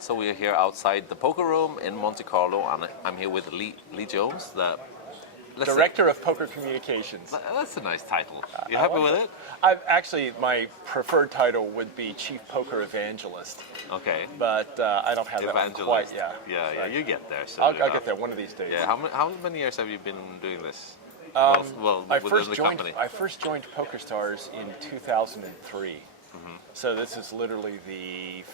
So we're here outside the poker room in Monte Carlo, and I'm here with Lee Jones, the Director of Poker Communications. That's a nice title. You happy with it? I've actually, my preferred title would be Chief Poker Evangelist. Okay. But I don't have that one quite yet. Yeah, you get there. So I'll get there one of these days. Yeah. How many years have you been doing this? I within the company. first joined Pokerstars in 2003. So this is literally the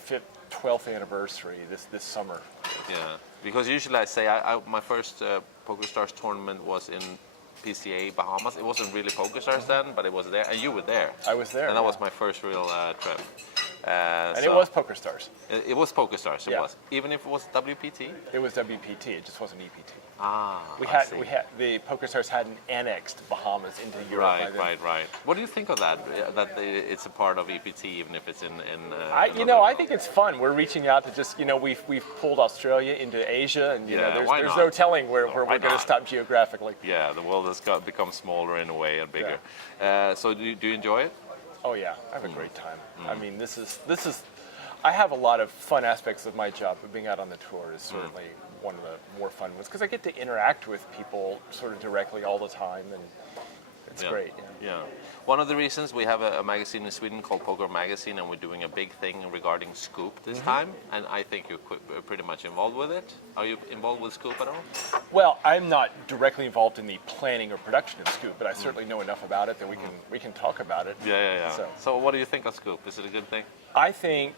12th anniversary this summer. Yeah, because usually I say my first Pokerstars tournament was in PCA Bahamas. It wasn't really Pokerstars then, but it was there, and you were there. I was there, and that was my first real trip. And it was Pokerstars. It was Pokerstars. Yeah. It was, even if it was WPT. It was WPT. It just wasn't EPT. We had the Pokerstars hadn't annexed Bahamas into Europe. Right. What do you think of that? That it's a part of EPT, even if it's in. I think it's fun. We're reaching out to just we've pulled Australia into Asia, and there's no telling where we're going to stop geographically. Yeah, the world has become smaller in a way and bigger. Yeah. So do you enjoy it? Oh yeah, I have a great time. I mean, this is. I have a lot of fun aspects of my job, but being out on the tour is certainly one of the more fun ones because I get to interact with people sort of directly all the time, and it's great. Yeah. One of the reasons we have a magazine in Sweden called Poker Magazine, and we're doing a big thing regarding Scoop this time, and I think you're pretty much involved with it. Are you involved with Scoop at all? Well, I'm not directly involved in the planning or production of Scoop, but I certainly know enough about it that we can talk about it. Yeah. So what do you think of Scoop? Is it a good thing? I think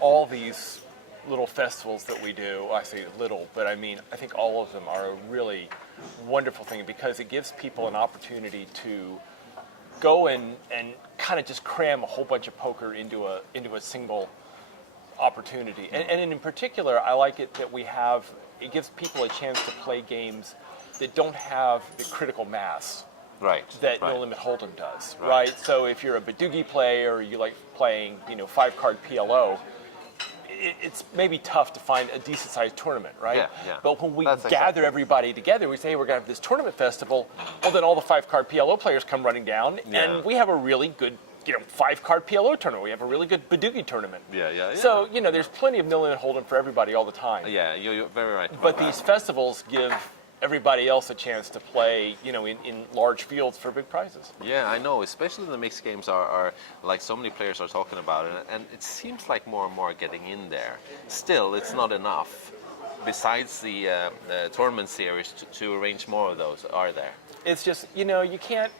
all these little festivals that we do, I say little, but I mean, I think all of them are a really wonderful thing because it gives people an opportunity to go and kind of just cram a whole bunch of poker into a single opportunity. And in particular, I like it that it gives people a chance to play games that don't have the critical mass that No Limit Hold'em does, right? So if you're a Badugi player or you like playing, 5-card PLO, it's maybe tough to find a decent-sized tournament, right? Yeah. But when we gather everybody together, we say, hey, we're going to have this tournament festival. Well, then all the 5-card PLO players come running down, and we have a really good 5-card PLO tournament. We have a really good Badugi tournament. Yeah. So, there's plenty of No Limit Hold'em for everybody all the time. Yeah, you're very right. But these festivals give everybody else a chance to play, in large fields for big prizes. Yeah, I know. Especially the mixed games are like so many players are talking about it, and it seems like more and more are getting in there. Still, it's not enough. Besides the tournament series, to arrange more of those, are there? It's just you can't.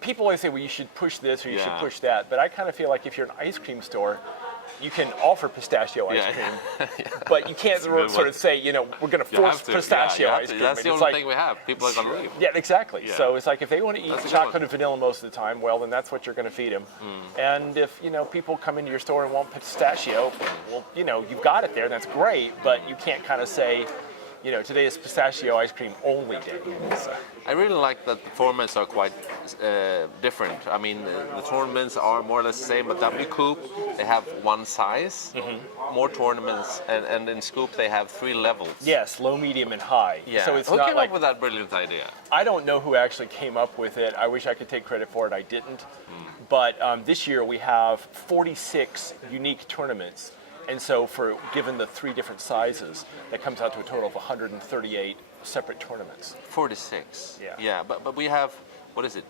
People always say, well, you should push this or you should push that, but I kind of feel like if you're an ice cream store, you can offer pistachio ice cream, but you can't sort of say, we're going to force pistachio ice cream. That's the only thing we have. People are going to leave. Yeah, exactly. Yeah. So it's like if they want to eat chocolate and vanilla most of the time, well, then that's what you're going to feed them. And if, people come into your store and want pistachio, well, you've got it there. That's great, but you can't kind of say, today is pistachio ice cream only day. So. I really like that the formats are quite different. I mean, the tournaments are more or less the same, but WCoop, they have one size, more tournaments, and in Scoop they have 3 levels. Yes, low, medium, and high. Yeah. So it's who not came up with that brilliant idea? I don't know who actually came up with it. I wish I could take credit for it. I didn't. But this year we have 46 unique tournaments. And so given the 3 different sizes, that comes out to a total of 138 separate tournaments. 46. Yeah. Yeah, but we have, what is it,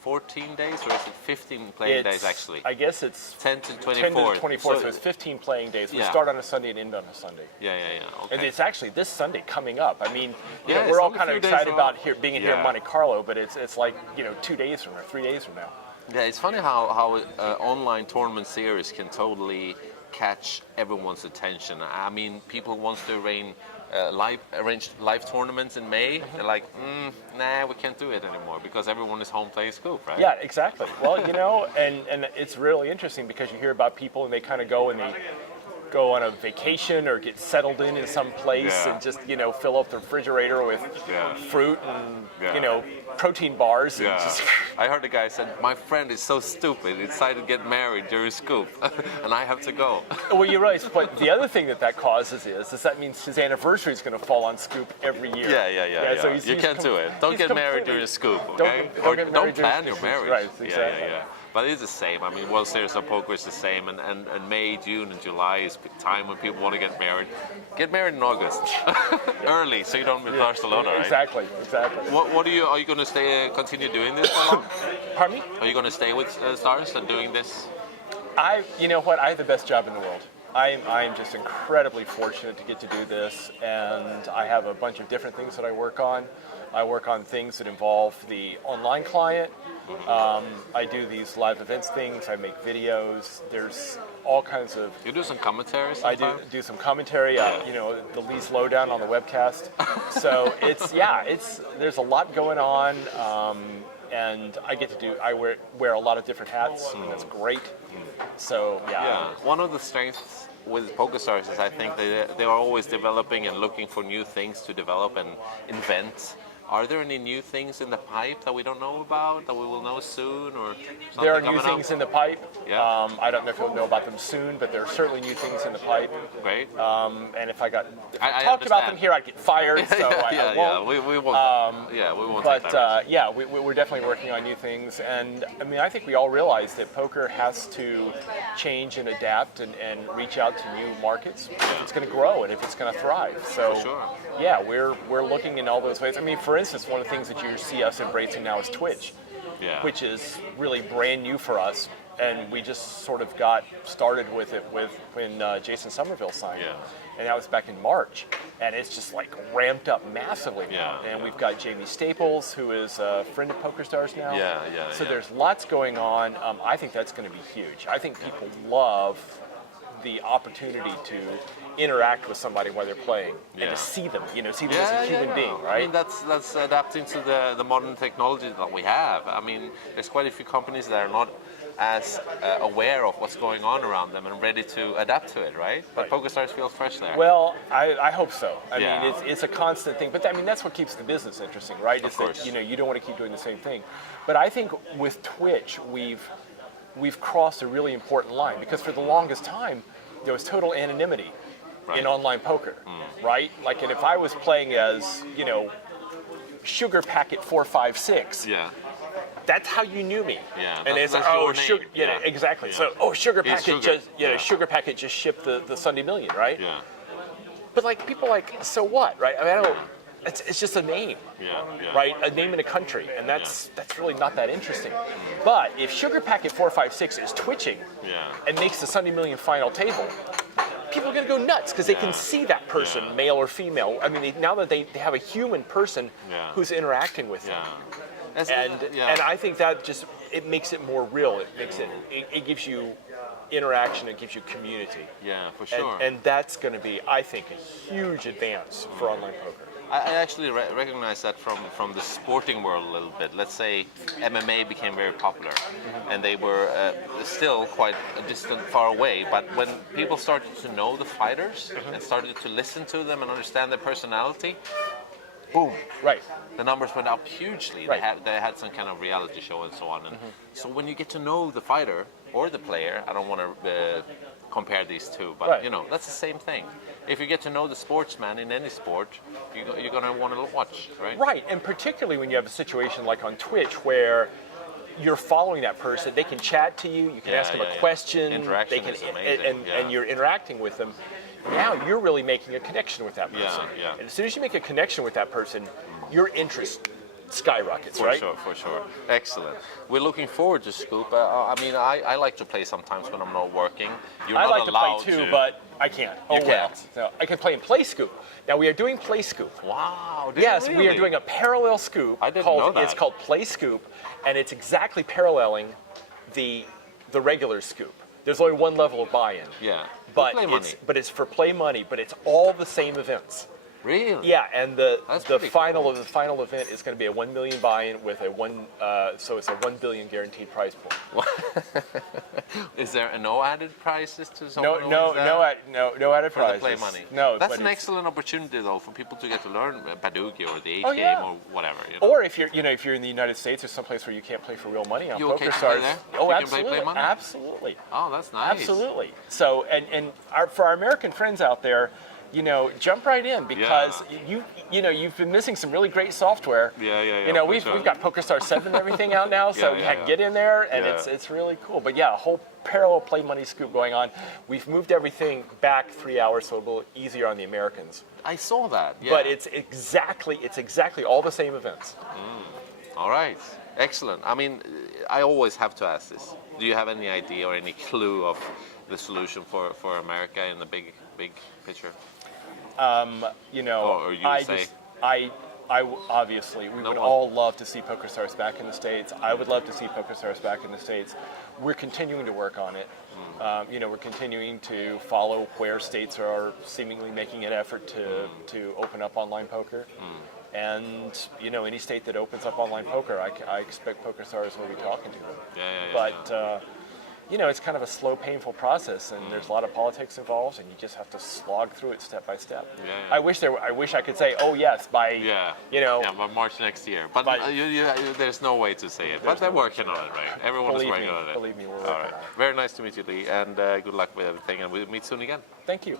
14 days or is it 15 playing days actually? I guess it's 10 to 24. 10 to 24, so it's 15 playing days. We start on a Sunday and end on a Sunday. Yeah. Okay. And it's actually this Sunday coming up. I mean, we're all kind of excited about being here in Monte Carlo, but it's like, 2 days from now, 3 days from now. Yeah, it's funny how online tournament series can totally catch everyone's attention. I mean, people want to arrange live tournaments in May. They're like, nah, we can't do it anymore because everyone is home playing Scoop, right? Yeah, exactly. Well, and it's really interesting because you hear about people and they kind of go and they go on a vacation or get settled in some place and just fill up the refrigerator with fruit and protein bars. And just I heard a guy said, my friend is so stupid, he decided to get married during Scoop, and I have to go. Well, you're right, but the other thing that causes is that means his anniversary is going to fall on Scoop every year. Yeah. So you can't do it. Don't get married during Scoop, okay? Don't get married don't plan your Scoop. marriage. Right, exactly. Yeah. But it's the same. I mean, World Series of Poker is the same, and May, June, and July is the time when people want to get married. Get married in August, early, so you don't miss Barcelona, right? Exactly. What are you going to stay, continue doing this for long? Pardon me? Are you going to stay with Stars and doing this? You know what? I have the best job in the world. I'm just incredibly fortunate to get to do this, and I have a bunch of different things that I work on. I work on things that involve the online client. I do these live events things. I make videos. There's all kinds of. You do some commentary I sometimes? do some commentary. The Lee's Lowdown on the webcast. So there's a lot going on, and I wear a lot of different hats, and that's great. So Yeah, one of the strengths with Pokerstars is I think they are always developing and looking for new things to develop and invent. Are there any new things in the pipe that we don't know about, that we will know soon, or something there are new coming things up? in the pipe. Yeah. I don't know if you'll know about them soon, but there are certainly new things in the pipe. Great. And if I I talked about them understand. here, I'd get fired. So I won't. We won't. We won't. But take that. we're definitely working on new things, and I mean, I think we all realize that poker has to change and adapt and reach out to new markets if it's going to grow and if it's going to thrive. So, For sure. yeah, we're looking in all those ways. I mean, for instance, one of the things that you see us embracing now is Twitch, Yeah. which is really brand new for us, and we just sort of got started with it when Jason Somerville signed. Yeah. And that was back in March, and it's just like ramped up massively now. Yeah, And yeah. we've got Jamie Staples, who is a friend of Pokerstars now. So Yeah. there's lots going on. I think that's going to be huge. I think people love the opportunity to interact with somebody while they're playing and Yeah. to see them, see them as a human being, right? I mean, that's adapting to the modern technology that we have. I mean, there's quite a few companies that are not as aware of what's going on around them and ready to adapt to it, right? But Right. Pokerstars feels fresh there. Well, I hope so. I Yeah. mean, it's a constant thing. But I mean, that's what keeps the business interesting, right? Of course. That, you don't want to keep doing the same thing. But I think with Twitch, we've crossed a really important line, because for the longest time, there was total anonymity in online poker, right? Like, and if I was playing as, Sugar Packet 456, Yeah. that's how you knew me. Yeah, And that's it's your name. Sugar, Yeah. exactly. Yeah. So, Sugar It's Packet Sugar. just, Yeah. Sugar Packet just shipped the Sunday Million, right? Yeah. But like, people like, so what, right? I mean, I don't. It's just a name, Yeah. right? A name in a country, and that's really not that interesting. But if Sugar Packet 456 is twitching Yeah. and makes the Sunday Million final table, people are going to go nuts because they can see that person, Yeah. male or female. I mean, now that they have a human person Yeah. who's interacting with Yeah. them, That's- and I think that just it makes it more real. It makes it gives you interaction. It gives you community. Yeah, for sure. And that's going to be, I think, a huge advance for online poker. I actually recognize that from the sporting world a little bit. Let's say MMA became very popular, and they were still quite a distant, far away. But when people started to know the fighters and started to listen to them and understand their personality, boom, Right. the numbers went up hugely. Right. They had some kind of reality show and so on. And so when you get to know the fighter or the player, I don't want to compare these two, but Right. that's the same thing. If you get to know the sportsman in any sport, you're going to want to watch, right? Right, and particularly when you have a situation like on Twitch where you're following that person, they can chat to you, you can Yeah, ask them yeah, a yeah. question, Interaction they can, is amazing, yeah. and you're interacting with them. Now you're really making a connection with that Yeah, person. yeah. And as soon as you make a connection with that person, your interest skyrockets, For right? sure, for sure. Excellent. We're looking forward to Scoop. I mean, I like to play sometimes when I'm not working. You're I not like to play allowed too, but I can't. Oh You well. can't. No, I can play in Play Scoop. Now we are doing Play Scoop. Wow. did Yes, you we are really? doing a parallel scoop. I didn't know that. It's called Play Scoop, and it's exactly paralleling the regular scoop. There's only one level of buy-in. Yeah. But Play money. it's for play money, but it's all the same events. Really? Yeah, and the That's the pretty final cool. of the final event is going to be a 1 million buy-in with so it's a 1 billion guaranteed prize pool. Is there no added prizes to No, someone? who no, wins that? no added For the prizes. play money. No, That's but an it's- excellent opportunity though for people to get to learn Badugi or the 8 Oh, game yeah. or whatever. Or if you're in the United States or someplace where you can't play for real money on You okay to Pokerstars. play there? Oh, You can play absolutely, money? absolutely. Oh, that's nice. Absolutely. So, and for our American friends out there, jump right in because you've been missing some really great software. Yeah. We've got Pokerstars 7 and everything out now, so get in there, and it's really cool. But yeah, a whole parallel play money scoop going on. We've moved everything back 3 hours, so it'll be easier on the Americans. I saw that. Yeah. But it's exactly all the same events. All right. Excellent. I mean, I always have to ask this. Do you have any idea or any clue of the solution for America in the big picture? Or you say? I obviously, we would all love to see Pokerstars back in the States. I would love to see Pokerstars back in the States. We're continuing to work on it. We're continuing to follow where states are seemingly making an effort to open up online poker. And, any state that opens up online poker, I expect Pokerstars will be talking to them. But it's kind of a slow, painful process, and there's a lot of politics involved, and you just have to slog through it step by step. I wish I could say, oh yes, by by March next year. But there's no way to say it. But they're working on it, right? Everyone is working on it. Believe me, we're working on it. Very nice to meet you, Lee, and good luck with everything, and we'll meet soon again. Thank you.